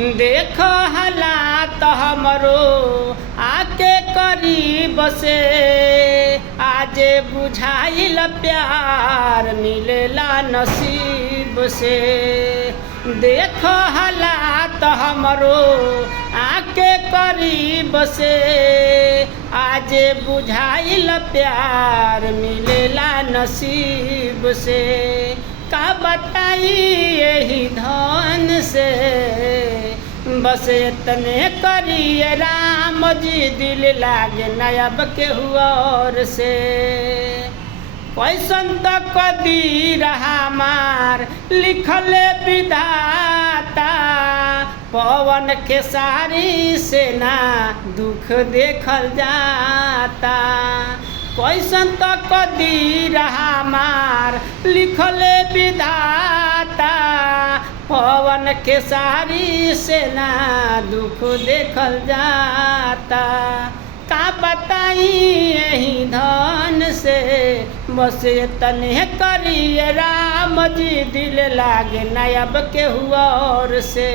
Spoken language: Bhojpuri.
देख हालात हमरो आके करीब से, आज बुझाइल प्यार मिलेला नसीब से। देख हालात हमरो आके करीब से, आज बुझाइल प्यार मिलेला नसीब से। का बताई यही धन से, बस इतने करिए राम जी, दिल लागे नयब के और से। कैसन तो कदीर हमार लिखल विधाता, पवन के सारी से ना दुख देखल जाता। कैसन तो कदीर हमार लिखल विधाता, पवन के सारी से ना दुख देखल जाता। का बताई यही धन से, बस तने करिए राम जी, दिल लागे नयब के और से।